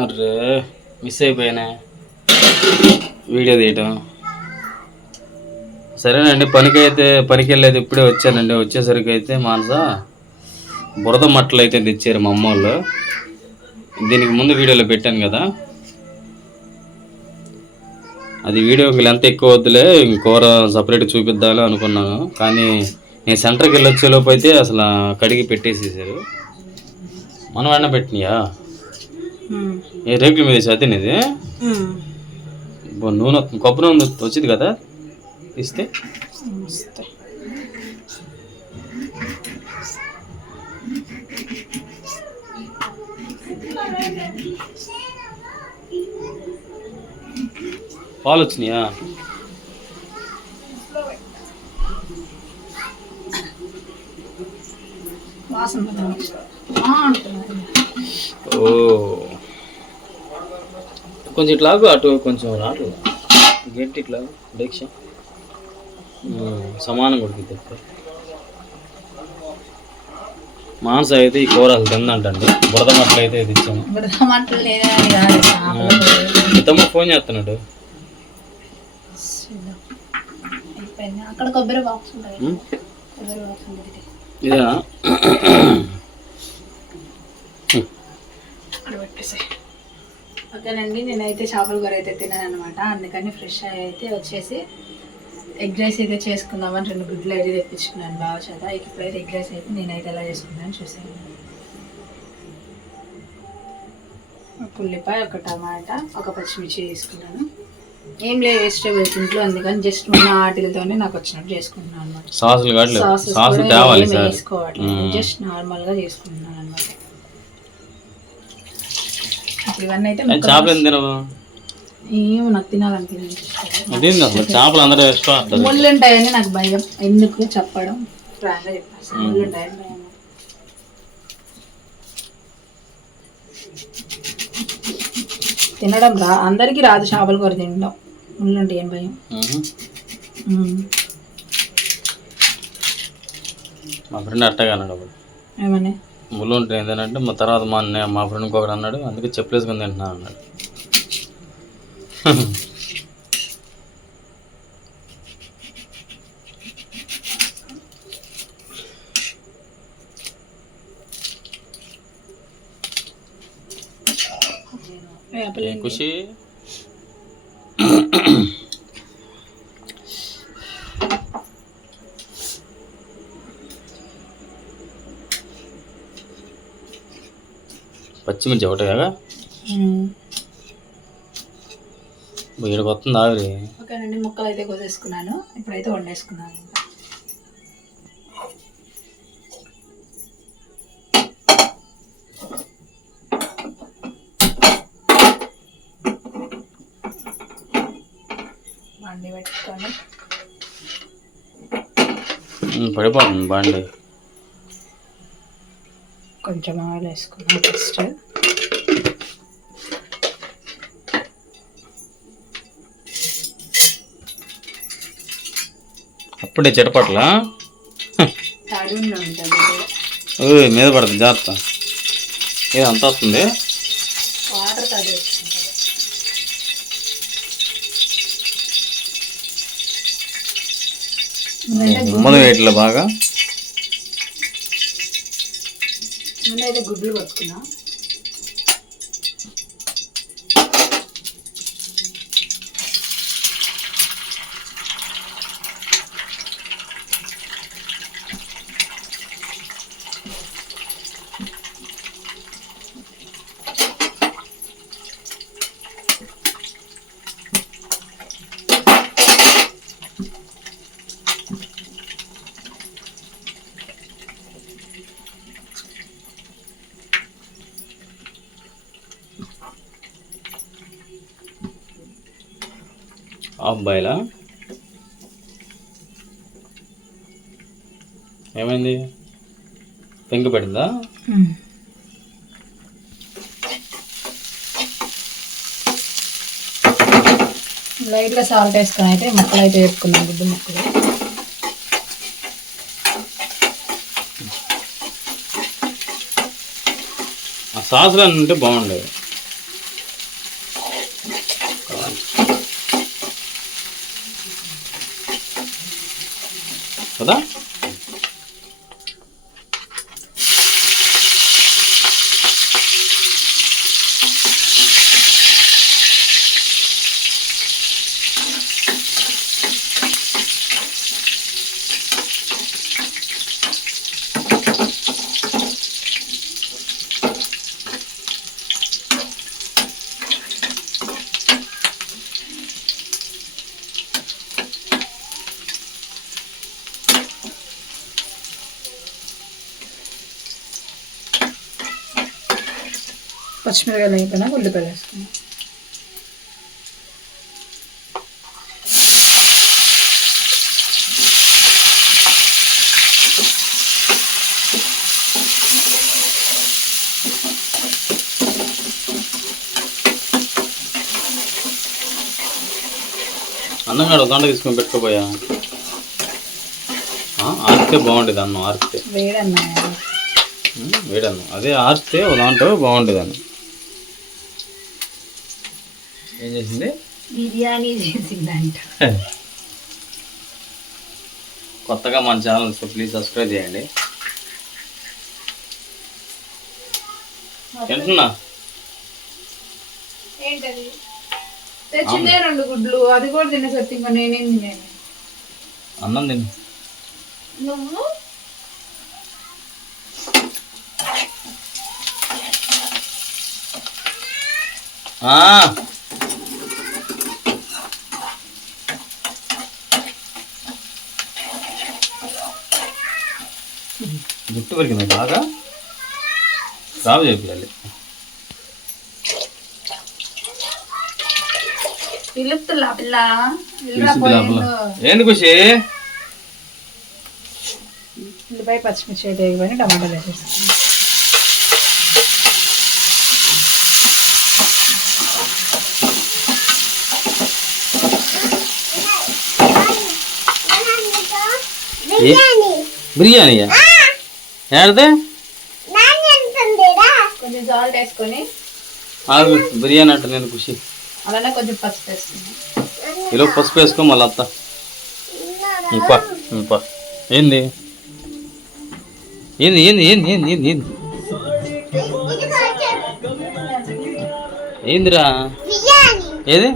అరే మిస్ అయిపోయినా. వీడియో తీయటం. సరేనండి పనికి అయితే పనికి వెళ్ళేది ఇప్పుడే వచ్చానండి. వచ్చేసరికి అయితే మానస బురద మట్టలు అయితే తెచ్చారు మా అమ్మ వాళ్ళు. దీనికి ముందు వీడియోలో పెట్టాను కదా. అది వీడియోకి లెంత్ ఎక్కువ వద్దులే ఇంక కూర సపరేట్ చూపిద్దామని అనుకున్నాను. కానీ నేను సెంటర్కి వెళ్ళి వచ్చేలోపు అయితే అసలు కడిగి పెట్టేసేసారు. మనం వెన్న పెట్టినాయా? ఏ రేకుల మీద వేసి తినేది నూనె. కొబ్బరి నూనె వచ్చింది కదా? ఇస్తే. పాలు వచ్చినాయా? వాసన ఓ. కొంచెం ఇట్లాగు అటు కొంచెం రాదు గట్టి ఇట్లా డేక్ష సమానం ఉడికిద్ది మాంస అయితే ఈ కూర అసలు తిందంటండి బురద మట్టలు అయితే ఇది. ఇతమ్మ ఫోన్ చేస్తున్నాడు. ఇదా. ఓకేనండి నేనైతే చేపల కూర అయితే తిన్నాను అనమాట అందుకని ఫ్రెష్ అయ్యి అయితే వచ్చేసి ఎగ్ రైస్ అయితే చేసుకుందామని రెండు గుడ్లు అయితే తెప్పించుకున్నాను బాగా చేత. ఇప్పుడైతే ఎగ్ రైస్ అయితే నేనైతే ఎలా చేసుకున్నాను చూసాను ఒక ఉల్లిపాయ ఒక టమాటా ఒక పచ్చిమిర్చి తీసుకున్నాను. ఏం లేదు వెజిటేబుల్స్ ఇంట్లో అందుకని జస్ట్ మన వాటితోనే నాకు వచ్చినట్టు చేసుకుంటున్నాను అనమాట సాసులు కావట్లేదు. సాసెస్ సాసు కూడా తేవాలి ఏం సార్. వేసుకోవట్లేదు. జస్ట్ నార్మల్గా చేసుకుంటున్నాను. ఇవన్నీ అయితే చేపలు ఎందుకు తినవు? ఏమో నాకు తినాలనిపించింది చేపలు అందరూ ఇష్టం అంటారు. ముళ్ళు ఉంటాయని నాకు భయం. ఎందుకు చెప్పడం? ఫ్రాంక్గా చెప్పేస్తాను ముళ్ళు ఉంటాయని భయం. తినడం రా. అందరికీ రాదు చేపల కూర తినడం. ముళ్ళు ఉంటాయని భయం. మా ఫ్రెండ్ అట్టగా అన్నాడు అప్పుడు. ఏమని? ముళ్ళు ఉంటాయి ఏంటంటే మా తర్వాత మా అన్నయ్య మా ఫ్రెండ్ ఇంకొకటి అన్నాడు అందుకే చెప్పులేసుకొని తింటున్నాను అన్నాడు. ఖుషి? పచ్చిమిర్చి ఒకటే కదా. వీడికి వస్తుంది ఆవిరి ఓకేనండి ముక్కలు అయితే కోసేసుకున్నాను. ఇప్పుడైతే వండేసుకున్నాను బండి పెట్టుకొని. పడిపోతుంది బండి. కొంచెం ఆయిల్ వేసుకున్నాను ఫస్ట్. అప్పుడే ఓయ్ మీద పడుతుంది జాగ్రత్త. ఏ అంత వస్తుంది? ఉమ్మది వేయట్లే బాగా? ముందైతే గుడ్లు పట్టుకున్నా అబ్బాయిలా? ఏమైంది? పెంకు పడిందా? లైట్గా సాల్ట్ వేసుకొని అయితే ముక్కలు అయితే వేసుకున్నాం గుడ్డు ముక్కలు. ఆ సాసులు అని ఉంటే 好的。పచ్చిమిరకాయలు అయిపోయినా ఉల్లిపాయలు వేసుకున్నాం. అన్నం కాడ దండ తీసుకొని పెట్టుకోపోయా ఆ, ఆరితే బాగుండేది అన్నం ఆరితే వేడన్నా. వేడన్నం. అదే ఆరితే దాంట్లో బాగుండేది అన్నం ఏం చేసింది? బిర్యానీ చేసిందంట. కొత్తగా మన ఛానల్ ప్లీజ్ సబ్స్క్రైబ్ చేయండి. తింటున్నా? ఏంటది? తెచ్చిందే రెండు గుడ్లు అది కూడా తినేసరికి ఇంకా నేనేం తినేది? అన్నం తిను. నువ్వు? ఆ. చుట్టూ వరికింది బాగా రావు చేయాలి ఏంటి ఖుషి? ఉల్లిపాయ పచ్చిమిర్చి టమాటాలు వేసేస్తాను బిర్యానీయా? ఏడదే కొంచెం సాల్ట్ వేసుకొని. ఆగు బిర్యానీ అంట నేను ఖుషి. అలానే కొంచెం పసుపు వేసుకున్నాం ఈలో పసుపు వేసుకో మళ్ళీ అత్త. ఇంపా ఇంపా ఏంది? ఏంది ఏంది ఏంది ఏంది ఏంది ఏంది? ఏందిరా? ఏది?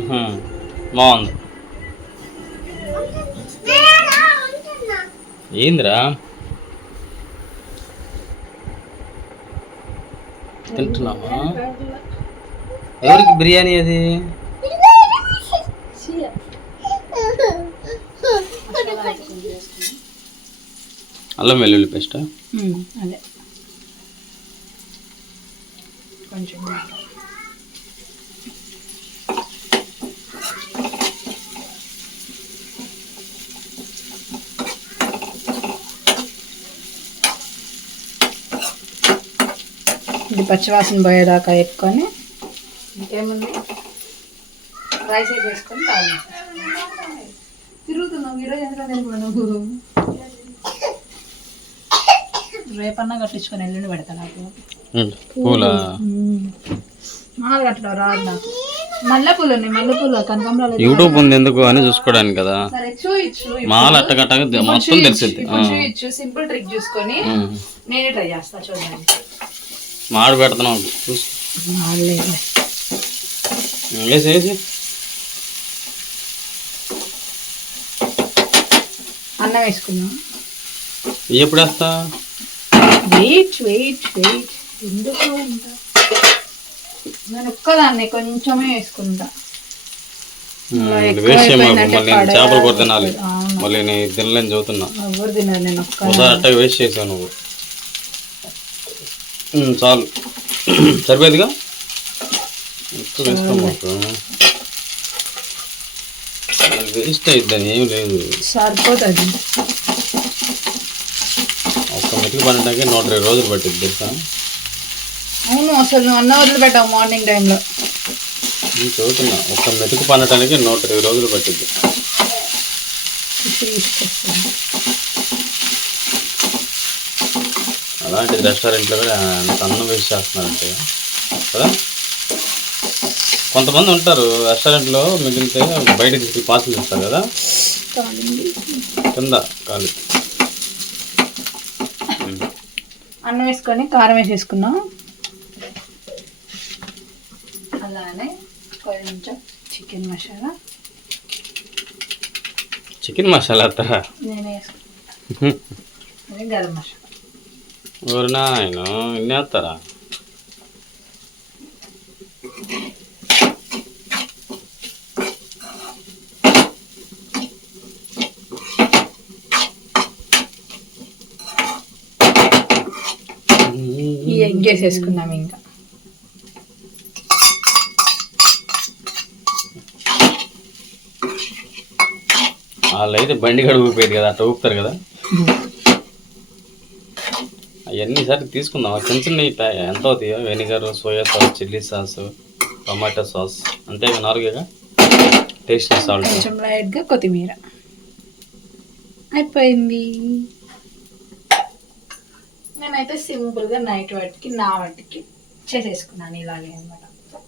ఉహు, బాగుంది. ఏందిరా? తింటున్నావా? ఎవరికి బిర్యానీ అది? అల్లం వెల్లుల్లి పేస్టా? అదే. కొంచెం ఇది పచ్చివాసన పోయేదాకా పెట్టుకొని ఇంకేముంది రైస్ వేసేసుకొని తాగు తిరుగుతున్నావు ఈరోజు ఎంత తెలుగు నువ్వు రేపన్నా కట్టించుకొని ఎల్లుండి పెడతా నాకు. పూల? మాలు కట్టడం రాదు నాకు. మల్లె పూలు ఉన్నాయి కనకాంబరాలు యూట్యూబ్ ఉంది ఎందుకు అని చూసుకోవడానికి కదా? సరే చూయిచ్చు మాల అట్టగట్టగా మొత్తం. చూయిచ్చు సింపుల్ ట్రిక్ చూసుకొని. నేనే ట్రై చేస్తా చూడండి మాడు వేసి వేసి. అన్నం వేసుకున్నాం ఇవి ఎప్పుడు వేస్తా? Wait wait wait. ఎందుకు నేను ఒక్కదాన్ని కొంచెమే వేసుకుంటా. వేస్ట్ మళ్ళీ. చేపల కూర తినాలి. మళ్ళీ నేను తినలేని చదువుతున్నా. ఎవరు నేను ఒక్క అట్టగా వేస్ట్ చేసావు నువ్వు. చాలు. సరిపోయేదిగా? వేస్తాం వేస్ట్ అయిద్దని ఏం లేదు. సరిపోతుంది. ఒక్క మెతుకు పడటానికి నూట ఇరవై రోజులు పట్టింది తెలుసా? అవును అసలు నువ్వు అన్న వదిలిపెట్టావు మార్నింగ్ టైంలో. నేను చదువుతున్నా. ఒక్క మెతుకు పండటానికి నూట ఇరవై రోజులు పట్టింది తీసుకొస్తాను. అలాంటిది రెస్టారెంట్లో కూడా అంత అన్నం వేస్ట్ చేస్తున్నారంటే కదా? కొంతమంది ఉంటారు రెస్టారెంట్లో మిగిలితే బయటకి తీసుకెళ్ళి పార్సల్ ఇస్తారు కదా? కింద కాలి అన్నం వేసుకొని కారం వేసేసుకున్నాం అలానే కొంచెం చికెన్ మసాలా. చికెన్ మసాలా వేస్తారా నేను వేసుకున్నాను గరం మసాలా. ఊరు నాయన ఇన్ని వేస్తారా ఈ ఎగ్ వేసేసుకున్నాం ఇంకా. వాళ్ళు అయితే బండి గడు ఊపిపోయేది కదా అట్లా ఊపుతారు కదా? అవన్నీ సరే తీసుకుందాం. చిన్న చిన్న ఎంత అవుతాయో? Vinegar soya sauce chilli sauce tomato sauce. అంతేగా నాలుగేగా? Taste salt. కొంచెం లైట్గా కొత్తిమీర. అయిపోయింది. నేనైతే సింపుల్గా నైట్ వాటికి నా వాటికి చేసేసుకున్నాను ఇలాగే అనమాట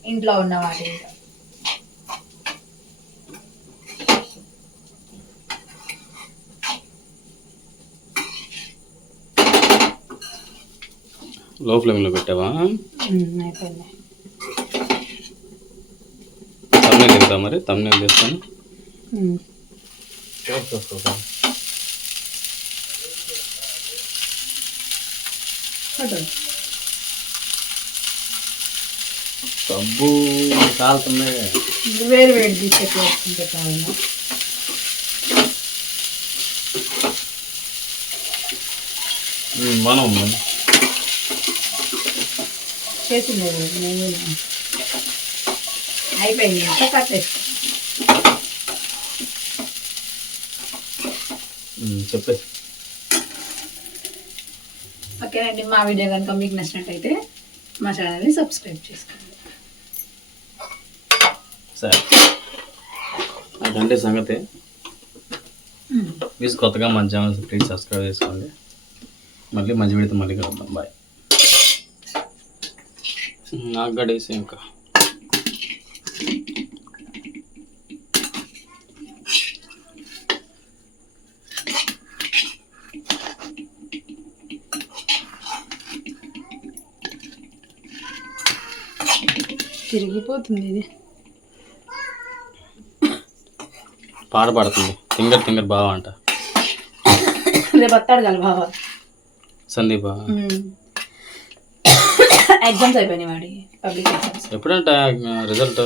ఇంట్లో ఉన్న వాటి లో ఫ్లేమ్లో పెట్టావా? అయిపోయింది. తమ్నేలు దిగుతా మరి? ఉమ్. పట్టు. సబ్బు కాలుతుంది వేరు వేడి చాలు. మనం ఉంది చేసింది నేను అయిపోయింది. ఇంకా కట్టేసుకో చెప్పే. ఓకేనండి మా వీడియో కనుక మీకు నచ్చినట్టయితే మా ఛానల్ని సబ్స్క్రైబ్ చేసుకోండి. సరే. అదంటే సంగతి. ప్లీజ్ కొత్తగా మన ఛానల్ ప్లీజ్ సబ్స్క్రైబ్ చేసుకోండి. మళ్ళీ మంచి విడితే మళ్ళీ కలుద్దాం. బాయ్. నాకు గడేసి ఇంకా తిరిగిపోతుంది ఇది. పాట పాడుతుంది. తింగర్ తింగర్ బావ అంట. రేపు వస్తాడు కదా బాబా సందీప? ఎగ్జామ్స్ అయిపోయినాయి వాడి పబ్లిక్ ఎగ్జామ్స్ ఎప్పుడంట రిజల్ట్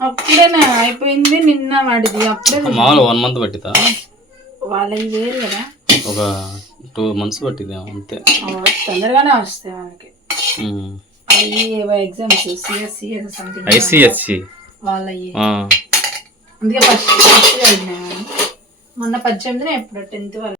అప్పుడేనా అయిపోయింది నిన్న వాడిది అప్పుడే మామూలు వన్ మంత్ పట్టిదా వాళ్ళకి వేరు కదా. ఒక టూ మంత్స్ పట్టిదేమో అంతే. తొందరగానే వస్తాయి ఏవో ఎగ్జామ్స్ సిఎస్సి ఏదో సంథింగ్ ఐసిఎస్సి వాళ్ళవి ఆ. అందుకే ఫస్ట్ మొన్న పద్దెనిమిదిన ఎప్పుడు టెన్త్ వాళ్ళు